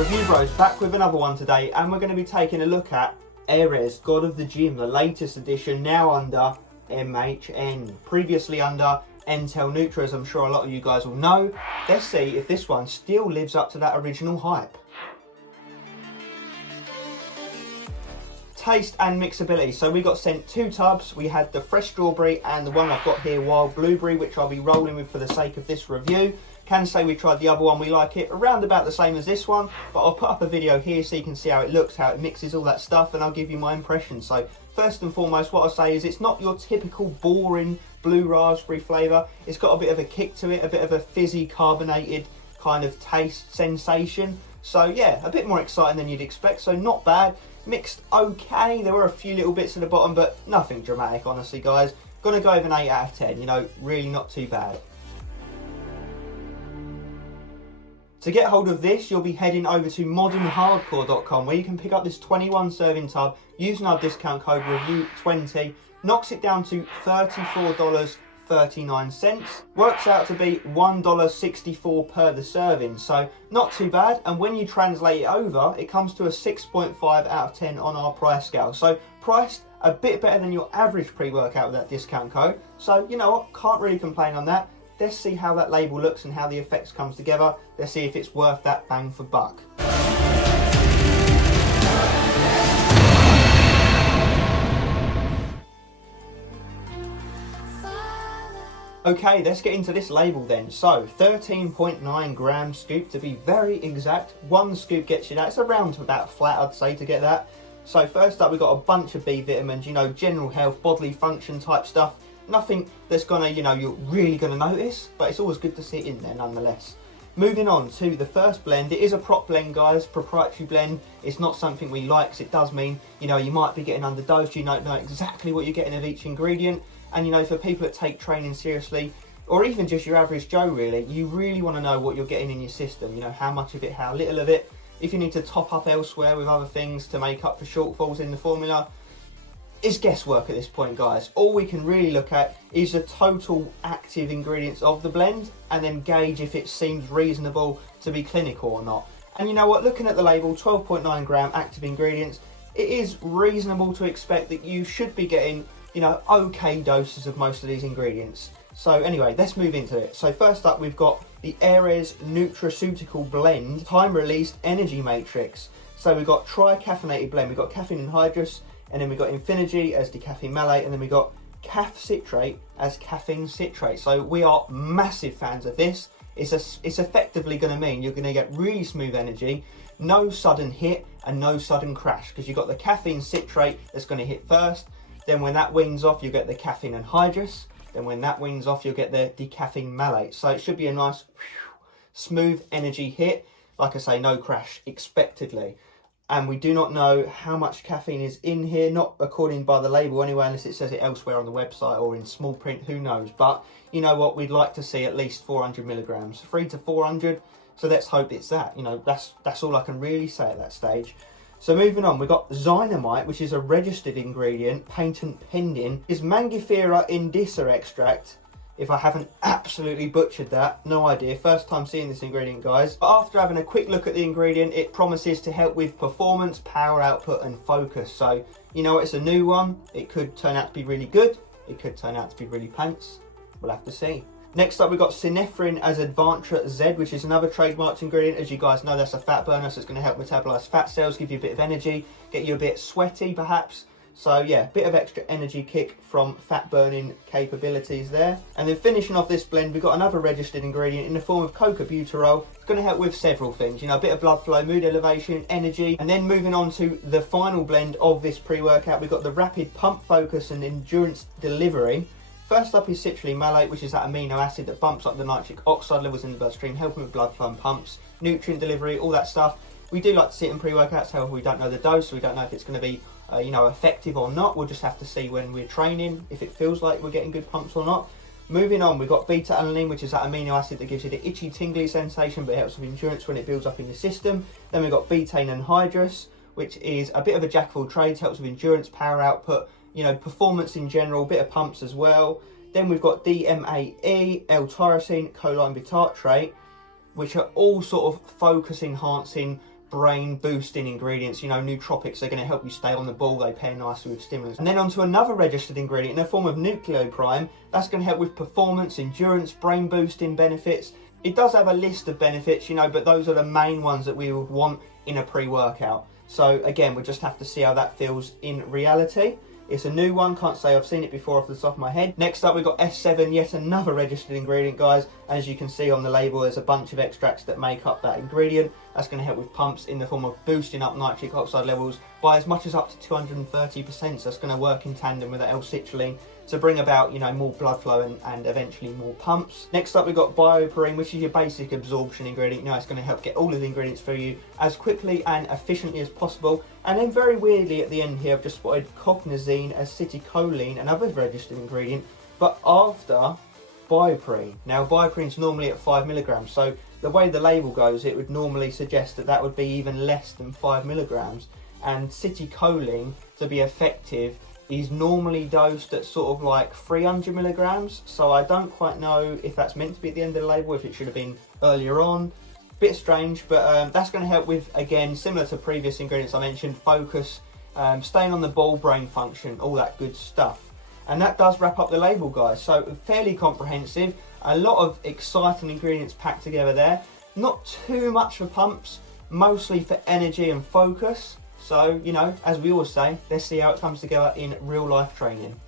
Review Bros back with another one today, and we're going to be taking a look at Arez, God of the Gym, the latest edition, now under MHN, previously under Intel Nutra, as I'm sure a lot of you guys will know. Let's see if this one still lives up to that original hype. Taste and mixability. So we got sent two tubs. We had the fresh strawberry and the one I've got here, wild blueberry, which I'll be rolling with for the sake of this review. Can say we tried the other one, we like it around about the same as this one, but I'll put up a video here so you can see how it looks, how it mixes, all that stuff, and I'll give you my impression. So first and foremost, what I'll say is it's not your typical boring blue raspberry flavour. It's got a bit of a kick to it, a bit of a fizzy carbonated kind of taste sensation. So yeah, a bit more exciting than you'd expect, so not bad. Mixed okay, there were a few little bits at the bottom, but nothing dramatic, honestly guys. Gonna go with an 8 out of 10, you know, really not too bad. To get hold of this, you'll be heading over to modernhardcore.com, where you can pick up this 21 serving tub using our discount code REVIEW20. Knocks it down to $34.39. Works out to be $1.64 per the serving, so not too bad. And when you translate it over, it comes to a 6.5 out of 10 on our price scale. So priced a bit better than your average pre-workout with that discount code. So you know what, can't really complain on that. Let's see how that label looks and how the effects comes together. Let's see if it's worth that bang for buck. Okay, let's get into this label then. So 13.9 gram scoop to be very exact. One scoop gets you that. It's around to about flat, I'd say, to get that. So first up, we've got a bunch of B vitamins, you know, general health, bodily function type stuff. Nothing that's gonna, you know, you're really gonna notice, but it's always good to see it in there nonetheless. Moving on to the first blend. It is a prop blend, guys, proprietary blend. It's not something we like, 'cause it does mean, you know, you might be getting underdosed. You don't know exactly what you're getting of each ingredient. And, you know, for people that take training seriously, or even just your average Joe, really, you really want to know what you're getting in your system. You know, how much of it, how little of it. If you need to top up elsewhere with other things to make up for shortfalls in the formula, it's guesswork at this point, guys. All we can really look at is the total active ingredients of the blend and then gauge if it seems reasonable to be clinical or not. And you know what, looking at the label, 12.9 gram active ingredients, it is reasonable to expect that you should be getting, you know, okay doses of most of these ingredients. So anyway, let's move into it. So first up, we've got the Arez Nutraceutical Blend Time Released Energy Matrix. So we've got tri-caffeinated blend. We've got caffeine anhydrous, and then we got Infinity as decaffeine malate, and then we got Caf Citrate as caffeine citrate. So we are massive fans of this. It's effectively going to mean you're going to get really smooth energy, no sudden hit and no sudden crash, because you've got the caffeine citrate that's going to hit first. Then when that weans off, you get the caffeine anhydrous. Then when that weans off, you'll get the decaffeine malate. So it should be a nice smooth energy hit. Like I say, no crash expectedly. And we do not know how much caffeine is in here, not according by the label anyway, unless it says it elsewhere on the website or in small print, who knows. But you know what, we'd like to see at least 400 milligrams, 300 to 400. So let's hope it's that. You know, that's all I can really say at that stage. So moving on, we've got Zynamite, which is a registered ingredient, patent pending, is Mangifera indica extract. If I haven't absolutely butchered that, no idea. First time seeing this ingredient, guys. But after having a quick look at the ingredient, it promises to help with performance, power output, and focus. So, you know, it's a new one. It could turn out to be really good. It could turn out to be really pants. We'll have to see. Next up, we've got Synephrine as Advantra Z, which is another trademarked ingredient. As you guys know, that's a fat burner, so it's going to help metabolize fat cells, give you a bit of energy, get you a bit sweaty, perhaps. So yeah, bit of extra energy kick from fat burning capabilities there. And then finishing off this blend, we've got another registered ingredient in the form of coca-butyrol. It's going to help with several things, you know, a bit of blood flow, mood elevation, energy. And then moving on to the final blend of this pre-workout, we've got the rapid pump focus and endurance delivery. First up is citrulline malate, which is that amino acid that bumps up the nitric oxide levels in the bloodstream, helping with blood flow and pumps, nutrient delivery, all that stuff. We do like to see it in pre-workouts, however we don't know the dose, so we don't know if it's going to be you know, effective or not. We'll just have to see when we're training if it feels like we're getting good pumps or not. Moving on, we've got beta-alanine, which is that amino acid that gives you the itchy, tingly sensation, but it helps with endurance when it builds up in the system. Then we've got betaine anhydrous, which is a bit of a jack of all trades, helps with endurance, power output, you know, performance in general, bit of pumps as well. Then we've got DMAE, L-tyrosine, choline bitartrate, which are all sort of focus enhancing, brain boosting ingredients. You know, nootropics are going to help you stay on the ball. They pair nicely with stimulants. And then onto another registered ingredient in the form of nucleoprime. That's going to help with performance, endurance, brain boosting benefits. It does have a list of benefits, you know, but those are the main ones that we would want in a pre-workout. So again, we'll just have to see how that feels in reality. It's a new one, can't say I've seen it before off the top of my head. Next up, we've got S7, yet another registered ingredient, guys. As you can see on the label, there's a bunch of extracts that make up that ingredient. That's going to help with pumps in the form of boosting up nitric oxide levels by as much as up to 230%. So that's going to work in tandem with the L-citrulline to bring about, you know, more blood flow and eventually more pumps. Next up, we've got bioperine, which is your basic absorption ingredient. You know, it's going to help get all of the ingredients through you as quickly and efficiently as possible. And then very weirdly at the end here, I've just spotted cognizine, acetylcholine, another registered ingredient, but after bioperine. Now, bioperine's normally at 5 milligrams, so the way the label goes, it would normally suggest that that would be even less than 5 milligrams. And acetylcholine, to be effective, is normally dosed at sort of like 300 milligrams. So I don't quite know if that's meant to be at the end of the label, if it should have been earlier on. Bit strange, but that's going to help with, again, similar to previous ingredients I mentioned, focus, staying on the ball, brain function, all that good stuff. And that does wrap up the label, guys. So fairly comprehensive, a lot of exciting ingredients packed together there. Not too much for pumps, mostly for energy and focus. So, you know, as we always say, let's see how it comes together in real life training.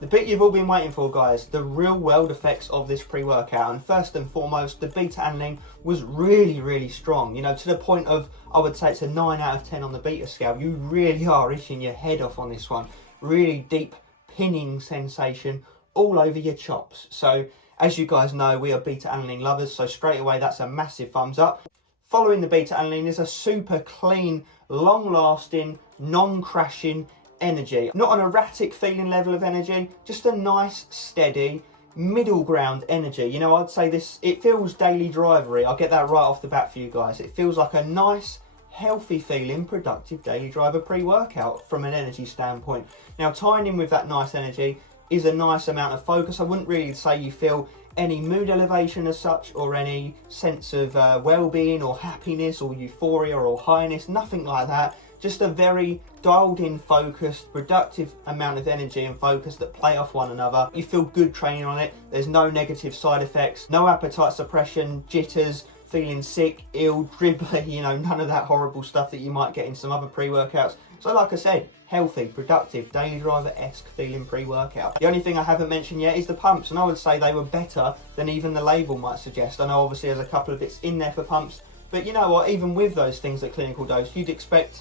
The bit you've all been waiting for, guys, the real world effects of this pre-workout. And first and foremost, the beta-alanine was really strong, you know, to the point of, I would say it's a 9 out of 10 on the beta scale. You really are itching your head off on this one. Really deep pinning sensation all over your chops. So as you guys know, we are beta-alanine lovers, so straight away that's a massive thumbs up. Following the beta-alanine is a super clean, long-lasting, non-crashing energy. Not an erratic feeling level of energy, just a nice, steady, middle ground energy. You know, I'd say this, it feels daily drivery. I'll get that right off the bat for you guys. It feels like a nice, healthy feeling, productive daily driver pre-workout from an energy standpoint. Now, tying in with that nice energy is a nice amount of focus. I wouldn't really say you feel any mood elevation as such, or any sense of well-being or happiness or euphoria or highness, nothing like that. Just a very dialed in, focused, productive amount of energy and focus that play off one another. You feel good training on it. There's no negative side effects, no appetite suppression, jitters, feeling sick, ill, dribbly, you know, none of that horrible stuff that you might get in some other pre-workouts. So like I said, healthy, productive, daily driver-esque feeling pre-workout. The only thing I haven't mentioned yet is the pumps, and I would say they were better than even the label might suggest. I know obviously there's a couple of bits in there for pumps, but you know what, even with those things at clinical dose, you'd expect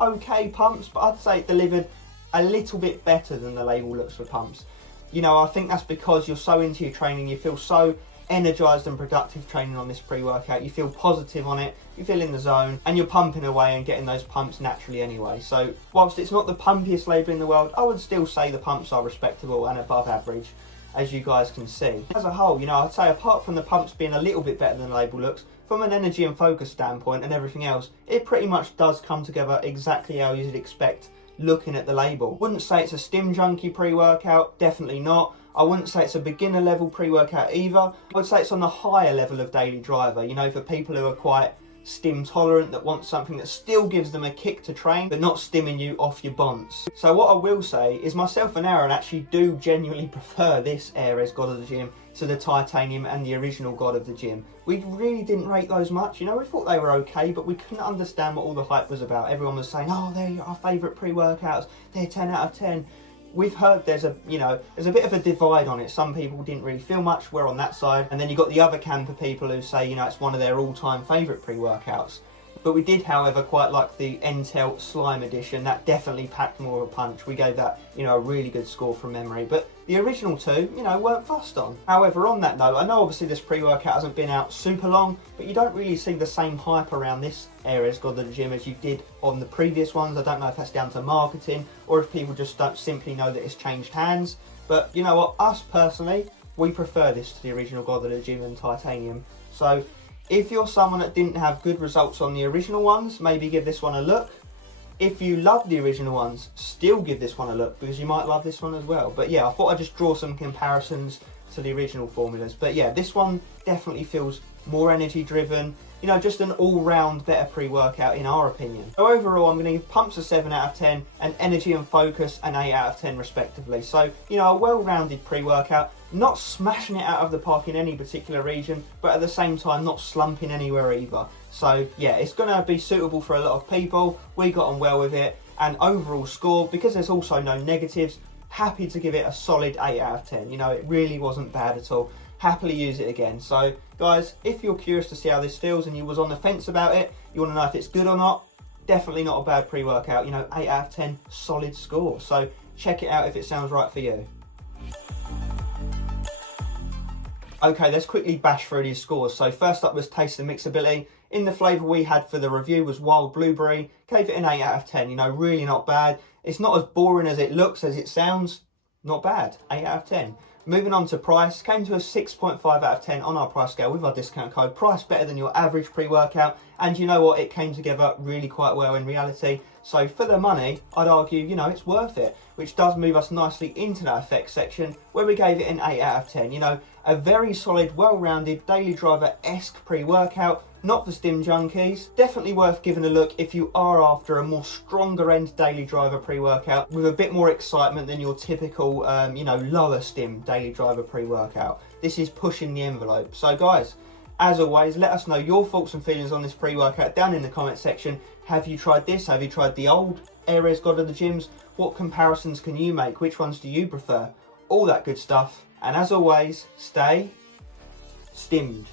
okay pumps, but I'd say it delivered a little bit better than the label looks for pumps. You know, I think that's because you're so into your training, you feel so energized and productive training on this pre-workout, you feel positive on it, you feel in the zone, and you're pumping away and getting those pumps naturally anyway. So whilst it's not the pumpiest label in the world, I would still say the pumps are respectable and above average, as you guys can see. As a whole, you know, I'd say apart from the pumps being a little bit better than the label looks, from an energy and focus standpoint and everything else, it pretty much does come together exactly how you'd expect looking at the label. Wouldn't say it's a stim junkie pre-workout, definitely not. I wouldn't say it's a beginner level pre-workout either. I would say it's on the higher level of daily driver, you know, for people who are quite stim tolerant, that want something that still gives them a kick to train, but not stimming you off your bonds. So what I will say is myself and Aaron actually do genuinely prefer this Arez God of the Gym to the Titanium and the original God of the Gym. We really didn't rate those much, you know, we thought they were okay, but we couldn't understand what all the hype was about. Everyone was saying, oh, they're our favourite pre-workouts, they're 10 out of 10. We've heard there's a bit of a divide on it. Some people didn't really feel much, we're on that side. And then you've got the other camp of people who say, you know, it's one of their all-time favourite pre-workouts. But we did, however, quite like the Entel Slime edition. That definitely packed more of a punch. We gave that, you know, a really good score from memory. But the original two, you know, weren't fussed on. However, on that note, I know obviously this pre-workout hasn't been out super long, but you don't really see the same hype around this Arez God of the Gym as you did on the previous ones. I don't know if that's down to marketing or if people just don't simply know that it's changed hands. But you know what, us personally, we prefer this to the original God of the Gym and Titanium. So if you're someone that didn't have good results on the original ones, maybe give this one a look. if you love the original ones, still give this one a look because you might love this one as well. But yeah, I thought I'd just draw some comparisons to the original formulas. But yeah, this one definitely feels more energy driven, you know, just an all-round better pre-workout in our opinion. So overall, I'm going to give pumps a 7 out of 10 and energy and focus an 8 out of 10 respectively. So, you know, a well-rounded pre-workout, not smashing it out of the park in any particular region, but at the same time not slumping anywhere either. So yeah, it's going to be suitable for a lot of people. We got on well with it, and overall score, because there's also no negatives, happy to give it a solid 8 out of 10. You know, it really wasn't bad at all. Happily use it again. So guys, if you're curious to see how this feels and you was on the fence about it, you want to know if it's good or not, definitely not a bad pre-workout. You know, 8 out of 10, solid score. So check it out if it sounds right for you. Okay, let's quickly bash through these scores. So first up was taste and mixability. In the flavour we had for the review was wild blueberry. Gave it an 8 out of 10, you know, really not bad. It's not as boring as it looks, as it sounds. Not bad, 8 out of 10. Moving on to price, came to a 6.5 out of 10 on our price scale with our discount code. Price better than your average pre-workout, and you know what, it came together really quite well in reality. So for the money, I'd argue, you know, it's worth it, which does move us nicely into that effects section where we gave it an 8 out of 10. You know, a very solid, well-rounded, daily driver-esque pre-workout, not for stim junkies. Definitely worth giving a look if you are after a more stronger end daily driver pre-workout with a bit more excitement than your typical, you know, lower stim daily driver pre-workout. This is pushing the envelope. So guys, as always, let us know your thoughts and feelings on this pre-workout down in the comment section. Have you tried this? Have you tried the old Arez God of the Gyms? What comparisons can you make? Which ones do you prefer? All that good stuff. And as always, stay stimmed.